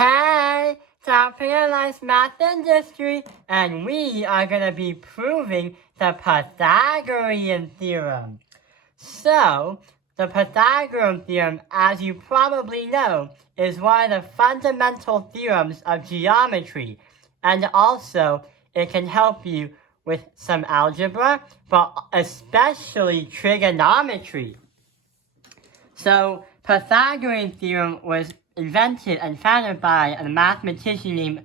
Hey, top Penalized Math Industry, and we are going to be proving the Pythagorean theorem. So, the Pythagorean theorem, as you probably know, is one of the fundamental theorems of geometry, and also it can help you with some algebra, but especially trigonometry. So, Pythagorean theorem was invented and founded by a mathematician named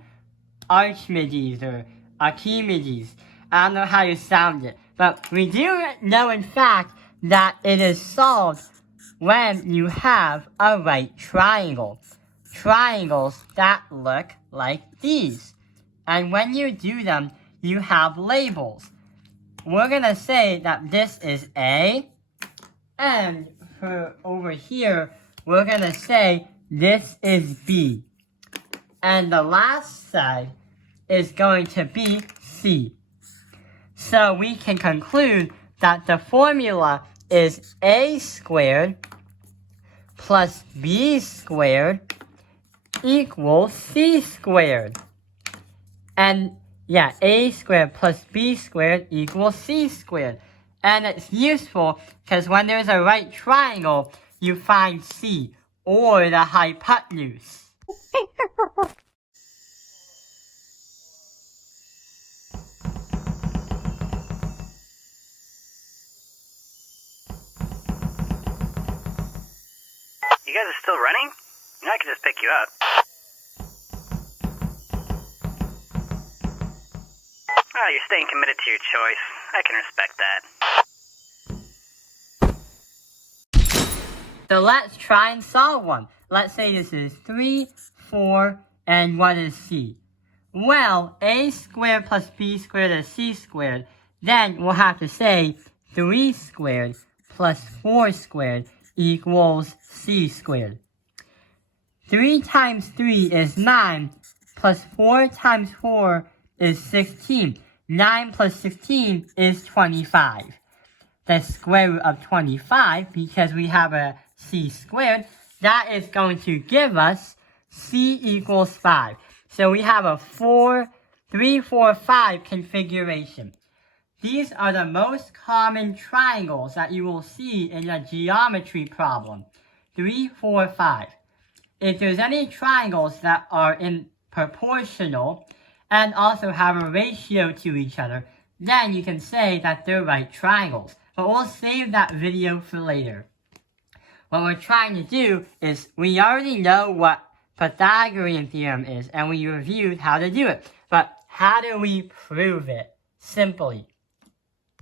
Archimedes or Archimedes. I don't know how you sound it, but we do know in fact that it is solved when you have a right triangle. Triangles that look like these. And when you do them, you have labels. We're going to say that this is A, and for over here, we're going to say this is B. And the last side is going to be C. So we can conclude that the formula is A squared plus B squared equals C squared. And yeah, A squared plus B squared equals C squared. And it's useful because when there's a right triangle, you find C, or the hypotenuse. You guys are still running? I can just pick you up. Oh, you're staying committed to your choice. I can respect that. So let's try and solve one. Let's say this is 3, 4, and what is C? Well, A squared plus B squared is C squared. Then we'll have to say 3 squared plus 4 squared equals C squared. 3 times 3 is 9, plus 4 times 4 is 16. 9 plus 16 is 25. The square root of 25, because we have a C squared, that is going to give us C equals 5. So we have a 3, 4, 5 configuration. These are the most common triangles that you will see in a geometry problem. 3, 4, 5. If there's any triangles that are in proportional and also have a ratio to each other, then you can say that they're right triangles. But we'll save that video for later. What we're trying to do is, we already know what Pythagorean theorem is, and we reviewed how to do it. But how do we prove it? Simply.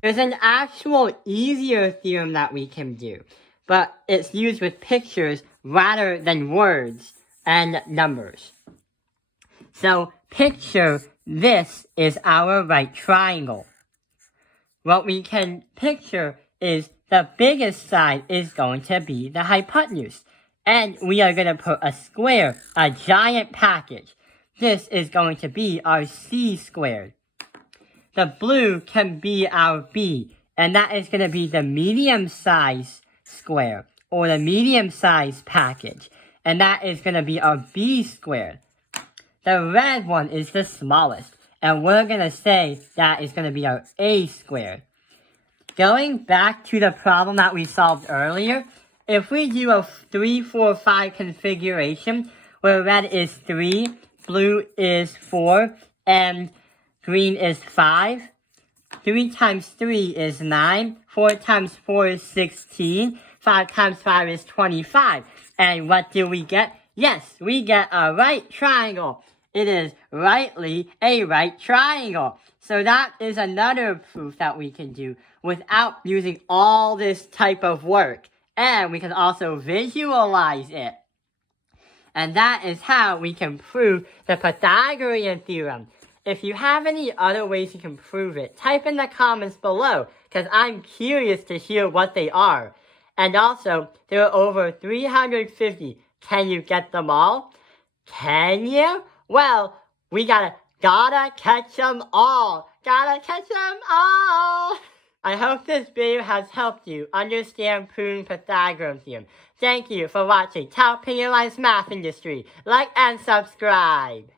There's an actual easier theorem that we can do, but it's used with pictures rather than words and numbers. So picture this is our right triangle. What we can picture is the biggest side is going to be the hypotenuse. And we are going to put a square, a giant package. This is going to be our C squared. The blue can be our B, and that is going to be the medium size square, or the medium size package. And that is going to be our B squared. The red one is the smallest, and we're going to say that is going to be our A squared. Going back to the problem that we solved earlier, if we do a 3, 4, 5 configuration, where red is 3, blue is 4, and green is 5, 3 times 3 is 9, 4 times 4 is 16, 5 times 5 is 25. And what do we get? Yes, we get a right triangle. It is rightly a right triangle. So that is another proof that we can do without using all this type of work. And we can also visualize it. And that is how we can prove the Pythagorean theorem. If you have any other ways you can prove it, type in the comments below, because I'm curious to hear what they are. And also, there are over 350. Can you get them all? Can you? Well, we gotta catch them all. Gotta catch them all. I hope this video has helped you understand proving Pythagorean theorem. Thank you for watching How Penalized Math Industry. Like and subscribe.